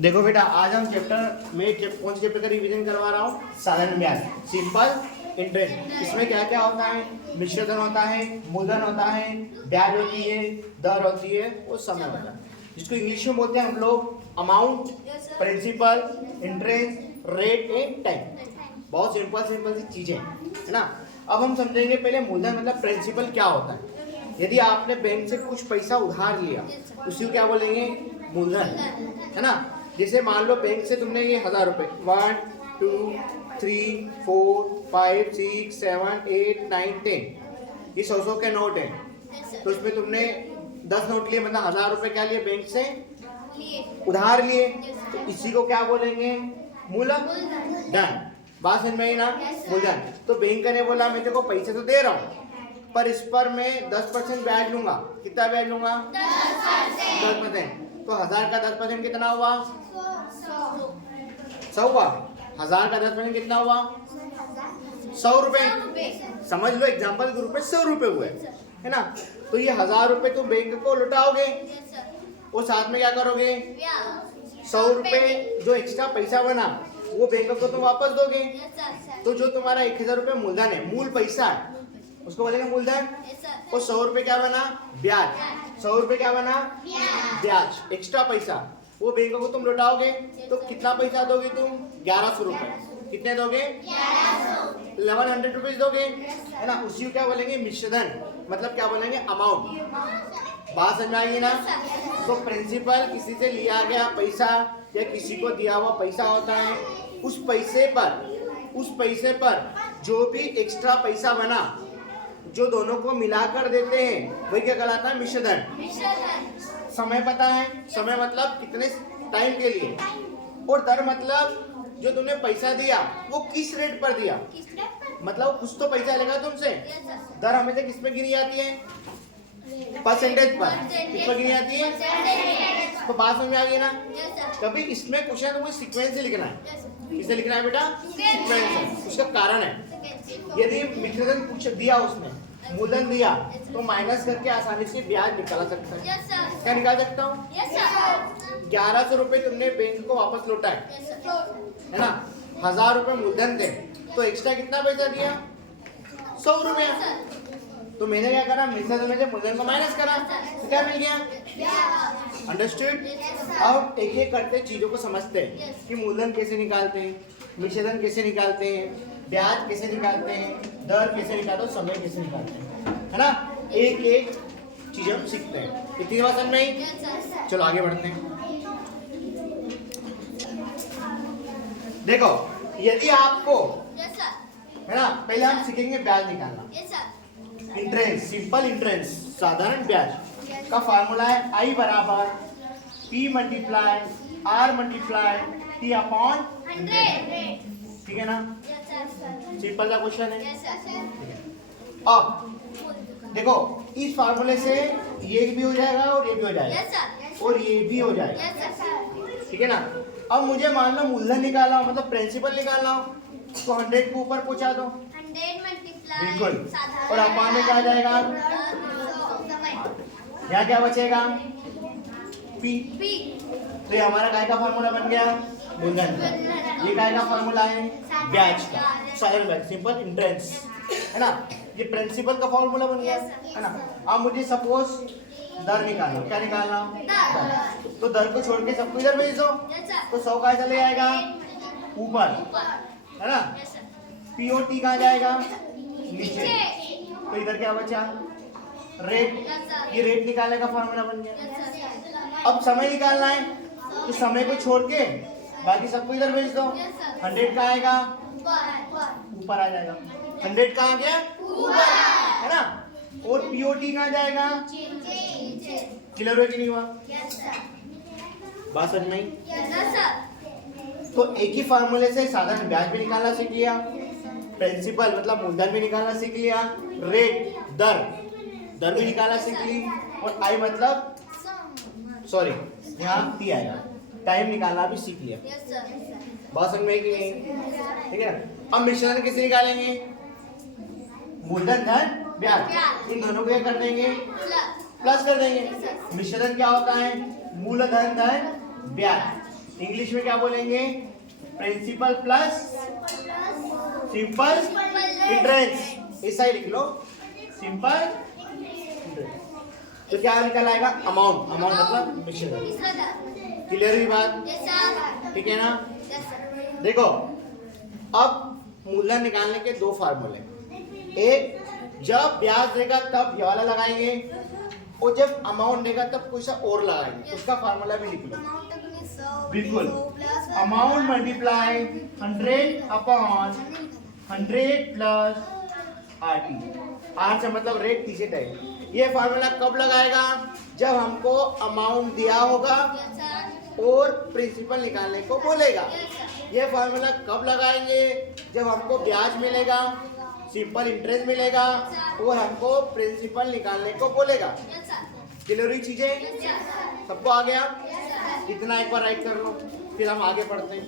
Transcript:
देखो बेटा, आज हम चैप्टर में कौन से चैप्टर का रिवीजन करवा रहा हूँ? साधारण ब्याज, सिंपल इंटरेस्ट। इसमें क्या क्या होता है? मिश्रधन होता है, मूलधन होता है, ब्याज होती है, दर होती है और समय होता है, जिसको इंग्लिश में बोलते हैं हम लोग amount, principal, interest, rate and time. बहुत सिंपल सिंपल सी चीजें है ना। अब हम समझेंगे पहले मूलधन मतलब प्रिंसिपल क्या होता है। यदि आपने बैंक से कुछ पैसा उधार लिया, उसी को क्या बोलेंगे? मूलधन, है ना। जैसे मान लो बैंक से तुमने ये 1000 रुपए, 1 2 3 4 5 6 7 8 9 10, ये 100 के नोट है। तो इसमें तुमने 10 नोट लिए, मतलब 1000 रुपए क्या लिए? बैंक से उधार लिए। तो इसी को क्या बोलेंगे? मूलधन। बात समझ में आई ना? मूलधन। तो बैंक ने बोला मैं तेरे को पैसे तो दे रहा हूँ, पर इस पर मैं 10% ब्याज लूंगा। कितना ब्याज लूंगा? 10%। तो 1000 का 10% कितना हुआ? 100 हुआ। 1000 का 10% कितना हुआ? 100 रुपए। समझ लो एग्जाम्पल के रूप में 100 रुपए हुए, है ना। तो ये 1000 रुपए तुम बैंक को लौटाओगे और साथ में क्या करोगे? 100 रुपए जो एक्स्ट्रा पैसा बना वो बैंक को तुम वापस दोगे। तो जो तुम्हारा 1000 रुपए मूलधन है, मूल पैसा है, उसको बोलेंगे मूलधन। और 100 रुपए क्या बना? ब्याज। 100 रुपए क्या बना? ब्याज, एक्स्ट्रा पैसा, वो बैंक को तुम लौटाओगे। तो कितना पैसा दोगे तुम? 1100 रुपए। कितने दोगे? 1100 रुपीज दोगे, है ना। उसी को क्या बोलेंगे? मिश्रधन, मतलब क्या बोलेंगे? अमाउंट। बात समझ आएगी ना। तो प्रिंसिपल किसी से लिया गया पैसा या किसी को दिया हुआ पैसा होता है। उस पैसे पर जो भी एक्स्ट्रा पैसा बना, जो दोनों को मिलाकर देते हैं, वही क्या कहलाता है? मिश्रधन। समय पता है? समय मतलब कितने टाइम के लिए। और दर मतलब जो तुमने पैसा दिया वो किस रेट पर दिया, मतलब कुछ तो पैसा लेगा तुमसे। दर हमेशा किस में गिनी जाती है? परसेंटेज पर। किस पर गिनी जाती है? तो बात समझ में आ गई ना। कभी इसमें क्वेश्चन तुमको सीक्वेंस से लिखना है। किसे लिखना है बेटा? सीक्वेंस से। उसका कारण है, यदि मिश्रधन कुछ दिया, उसने मूलधन दिया, तो माइनस करके आसानी से ब्याज निकाला सकता है। क्या निकाल सकता हूँ? 1100 रुपए तुमने बैंक को वापस लौटाए, है ना। 1000 रुपए मूलधन थे, तो एक्स्ट्रा कितना पैसा दिया? 100 रुपया। तो मैंने क्या करा? मिश्रधन में से मूलधन को माइनस करा, तो क्या मिल गया? अंडरस्टूड। अब एक एक करते चीजों को समझते हैं कि मूलधन कैसे निकालते हैं, मिश्रधन कैसे निकालते हैं, ब्याज कैसे निकालते हैं, दर कैसे निकालते हैं, समय कैसे निकालते हैं, है ना। एक एक चीज हम सीखते हैं। इतनी बात समझ में आई? चलो आगे बढ़ते हैं। देखो, यदि आपको, है ना, पहले हम सीखेंगे ब्याज निकालना। इंटरेस्ट, सिंपल इंटरेस्ट, साधारण ब्याज का फार्मूला है I बराबर P multiply R multiply T upon 100। ठीक है ना। सिंपल सा क्वेश्चन है। अब देखो, इस फार्मूले से ये भी हो जाएगा और ये भी हो जाएगा और ये भी हो जाएगा, ठीक है ना। अब मुझे मान लो मूलधन निकालना हो, मतलब प्रिंसिपल निकालना हो, तो 100 को ऊपर पहुंचा दो। 100 मल्टीप्लाई बिल्कुल। और अपान में क्या आ जाएगा? यहाँ क्या बचेगा? P। तो ये हमारा काय का फार्मूला बन गया? मूलधन का। ये काय का फार्मूला है? ब्याज का, साधारण ब्याज, सिंपल इंटरेस्ट, है ना। ये प्रिंसिपल का फार्मूला बन गया, है ना। अब मुझे सपोज दर निकालना, क्या निकालना? दर। तो दर को छोड़ के सबको इधर भेज दो, तो 100 कहाँ चले जाएगा? ऊपर, है ना। P और T कहाँ जाएगा? नीचे। तो इधर क्या बचा? रेट। ये रेट निकालने का फार्मूला बन गया। अब समय निकालना है, तो समय को छोड़ के बाकी सबको इधर भेज दो। 100 कहाँ आएगा? ऊपर आ जाएगा। 100 कहाँ आ गया? ऊपर, है ना। और POT कहाँ जाएगा? क्लियर हुआ कि नहीं हुआ? बात समझ में आई? तो एक ही फार्मूले से साधारण ब्याज भी निकालना सीख लिया, प्रिंसिपल मतलब मूलधन भी निकालना सीख लिया, रेट दर भी निकालना सीख ली, और I मतलब सॉरी यहाँ T आएगा, टाइम निकालना भी सीख लिया। बात समझ में आई कि नहीं? ठीक है। अब मिश्रधन कैसे निकालेंगे? मूलधन धन ब्याज, इन दोनों को क्या कर देंगे? प्लस कर देंगे। मिश्रधन क्या होता है? मूलधन धन ब्याज। इंग्लिश में क्या बोलेंगे? Principal plus simple interest. ऐसा ही लिख लो, सिंपल इंटरेस्ट। तो क्या निकल आएगा? अमाउंट। अमाउंट मतलब मिश्रधन। क्लियर हुई बात? ठीक है ना? देखो अब मूलधन निकालने के दो फार्मूले। एक, जब ब्याज देगा तब ये वाला लगाएंगे, और जब अमाउंट देगा तब कुछ और लगाएंगे। उसका फार्मूला भी लिख लो। बिल्कुल, amount multiply 100 upon 100 plus RT। R से मतलब रेट, पीछे टाइम। ये फार्मूला कब लगाएगा? जब हमको अमाउंट दिया होगा और प्रिंसिपल निकालने को बोलेगा। ये फार्मूला कब लगाएंगे? जब हमको ब्याज मिलेगा, सिंपल इंटरेस्ट मिलेगा और हमको प्रिंसिपल निकालने को बोलेगा। क्लियर हुई चीजें? सबको आ गया? इतना एक बार राइट कर लो, फिर हम आगे पढ़ते हैं।